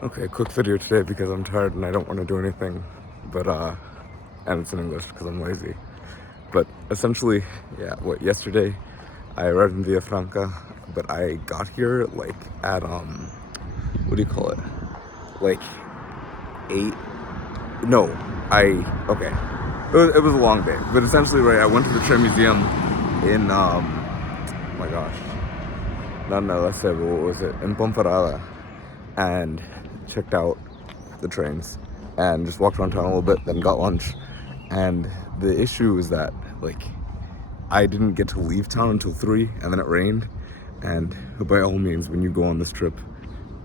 Okay, quick video today because I'm tired and I don't want to do anything, but and it's in English because I'm lazy. But essentially, yeah, yesterday I arrived in Villafranca, but I got here like at what do you call it? Like 8. No, I okay. It was a long day, but essentially, right, I went to the train museum in oh my gosh, no, let's say what was it, in Ponferrada, and checked out the trains and just walked around town a little bit, then got lunch. And the issue is that like I didn't get to leave town until 3, and then it rained. And by all means, when you go on this trip,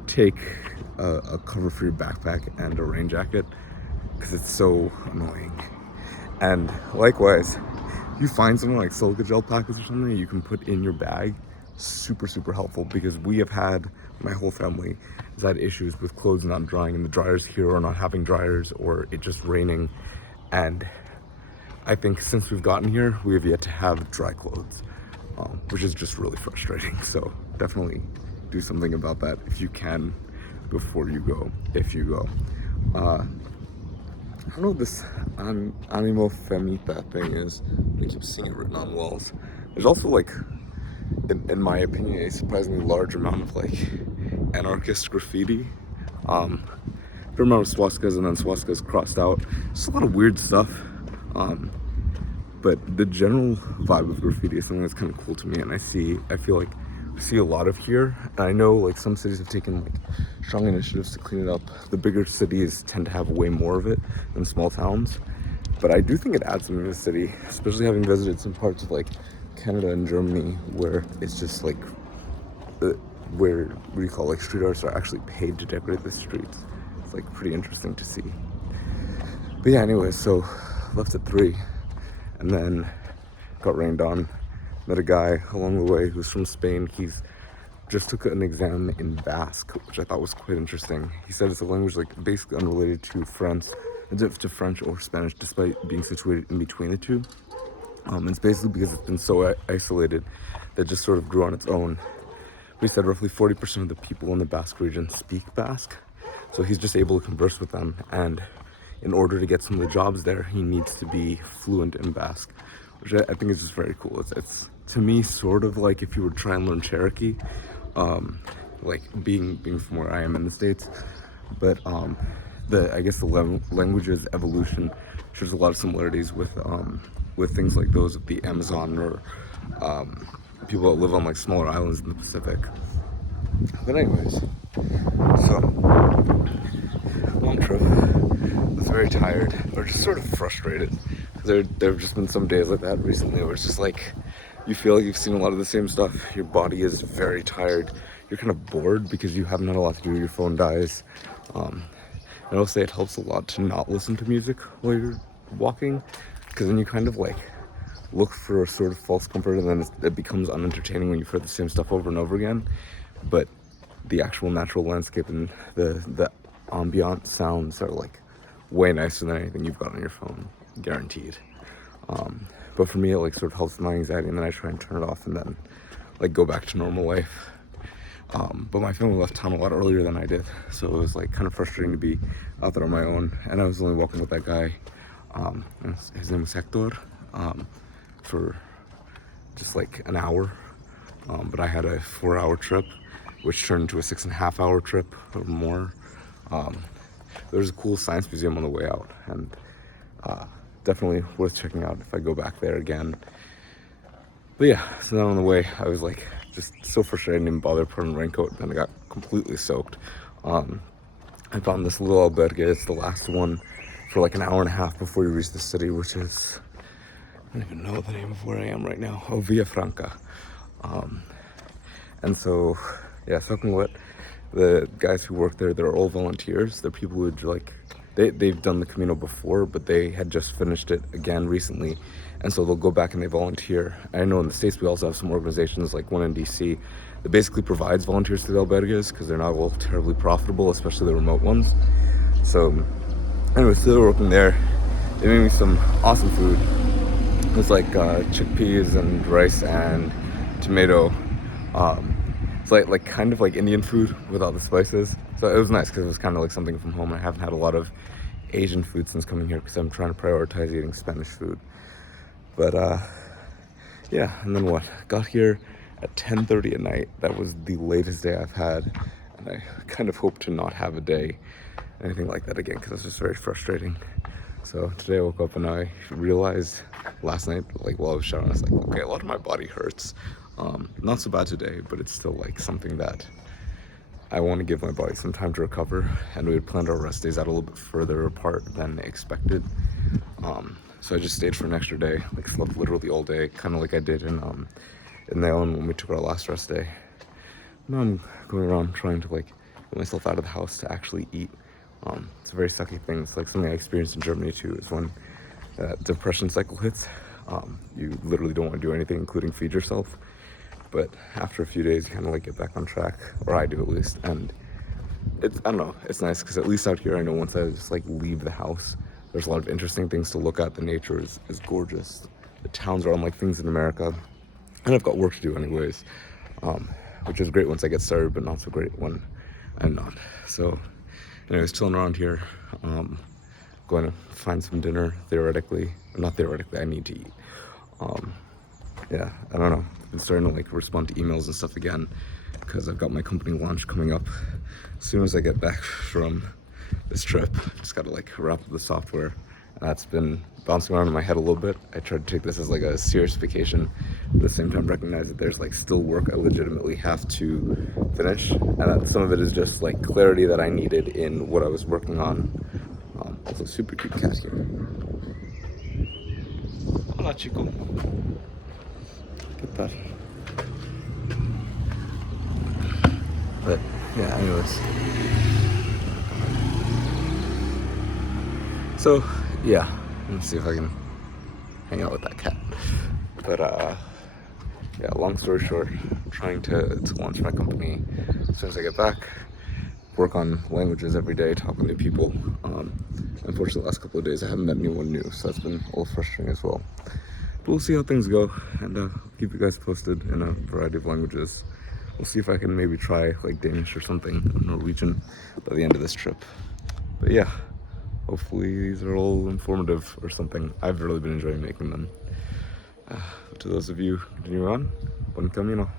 take a cover for your backpack and a rain jacket because it's so annoying. And likewise, you find something like silica gel packets or something you can put in your bag, super helpful, because we have had, my whole family has had issues with clothes not drying and the dryers here are not having dryers or it just raining. And I think since we've gotten here, we have yet to have dry clothes, which is just really frustrating. So definitely do something about that if you can before you go, if you go. I don't know what this animo femita thing is. I keep seeing it written on walls. There's also like, in my opinion, a surprisingly large amount of like anarchist graffiti. Fair amount of swastikas and then swastikas crossed out. Just a lot of weird stuff. But the general vibe of graffiti is something that's kind of cool to me, and I feel like we see a lot of here. And I know like some cities have taken like strong initiatives to clean it up. The bigger cities tend to have way more of it than small towns. But I do think it adds something to the city, especially having visited some parts of like Canada and Germany where it's just like where what do you call it, like street artists are actually paid to decorate the streets. It's like pretty interesting to see. But yeah, anyways, so left at 3 and then got rained on. Met a guy along the way who's from Spain. He's just took an exam in Basque, which I thought was quite interesting. He said it's a language like basically unrelated to French or Spanish, despite being situated in between the two. It's basically because it's been so isolated that it just sort of grew on its own. But he said roughly 40% of the people in the Basque region speak Basque, so he's just able to converse with them. And in order to get some of the jobs there, he needs to be fluent in Basque, which I think is just very cool. It's to me sort of like if you were to try and learn Cherokee, like being from where I am in the States. But I guess the language's evolution shares a lot of similarities with things like those of the Amazon or people that live on like smaller islands in the Pacific. But anyways, so long trip. I was very tired, or just sort of frustrated. There have just been some days like that recently where it's just like you feel like you've seen a lot of the same stuff. Your body is very tired. You're kind of bored because you haven't had a lot to do. Your phone dies. I will say it helps a lot to not listen to music while you're walking, because then you kind of like look for a sort of false comfort, and then it becomes unentertaining when you've heard the same stuff over and over again. But the actual natural landscape and the ambient sounds are like way nicer than anything you've got on your phone, guaranteed. But for me, it like sort of helps with my anxiety, and then I try and turn it off and then like go back to normal life. But my family left town a lot earlier than I did, so it was like kind of frustrating to be out there on my own. And I was only walking with that guy, his name was Hector, for just like an hour. But I had a 4-hour trip, which turned into a 6.5-hour trip or more. There's a cool science museum on the way out, and definitely worth checking out if I go back there again. But yeah, so then on the way, I was like just so frustrated, I didn't even bother putting a raincoat, then I got completely soaked. I found this little albergue. It's the last one for like an hour and a half before you reach the city, which is, I don't even know the name of where I am right now. Oh, Villafranca. And so, yeah, soaking wet. The guys who work there, they're all volunteers. They're people who like, they've done the Camino before, but they had just finished it again recently. And so they'll go back and they volunteer. I know in the States we also have some organizations, like one in DC, that basically provides volunteers to the albergues because they're not all terribly profitable, especially the remote ones. So anyway, so they're working there. They made me some awesome food. It was like chickpeas and rice and tomato. It's like kind of like Indian food without the spices. So So it was nice because it was kind of like something from home. I haven't had a lot of Asian food since coming here because I'm trying to prioritize eating Spanish food. But yeah, and then what? Got here at 10:30 at night. That was the latest day I've had, and I kind of hope to not have a day anything like that again because it's just very frustrating. So today I woke up and I realized last night, like while I was showering, I was like, okay, a lot of my body hurts. Not so bad today, but it's still like something that I want to give my body some time to recover, and we had planned our rest days out a little bit further apart than expected. So I just stayed for an extra day, like slept literally all day, kind of like I did in the island when we took our last rest day. Now I'm going around trying to like get myself out of the house to actually eat. It's a very sucky thing. It's like something I experienced in Germany too, is when that depression cycle hits. You literally don't want to do anything, including feed yourself. But after a few days, you kind of like get back on track, or I do at least. And it's, I don't know, it's nice because at least out here, I know once I just like leave the house, there's a lot of interesting things to look at. The nature is gorgeous. The towns are unlike things in America. And I've got work to do anyways, which is great once I get started, but not so great when I'm not. So anyways, chilling around here, going to find some dinner, theoretically. Not theoretically, I need to eat. Yeah, I don't know. I've been starting to like respond to emails and stuff again because I've got my company launch coming up as soon as I get back from this trip. Just got to like wrap up the software. That's been bouncing around in my head a little bit. I tried to take this as like a serious vacation, but at the same time recognize that there's like still work I legitimately have to finish, and that some of it is just like clarity that I needed in what I was working on. Also super cute cat here. Hola, chico. Get that. But yeah, anyways. So yeah, let's see if I can hang out with that cat. But yeah, long story short, I'm trying to launch my company as soon as I get back. Work on languages every day, talk with new people. Unfortunately, the last couple of days I haven't met anyone new, so that's been a little frustrating as well. But we'll see how things go, and keep you guys posted in a variety of languages. We'll see if I can maybe try like Danish or something, or Norwegian, by the end of this trip. But yeah, hopefully these are all informative or something. I've really been enjoying making them. To those of you continuing on, Buen Camino.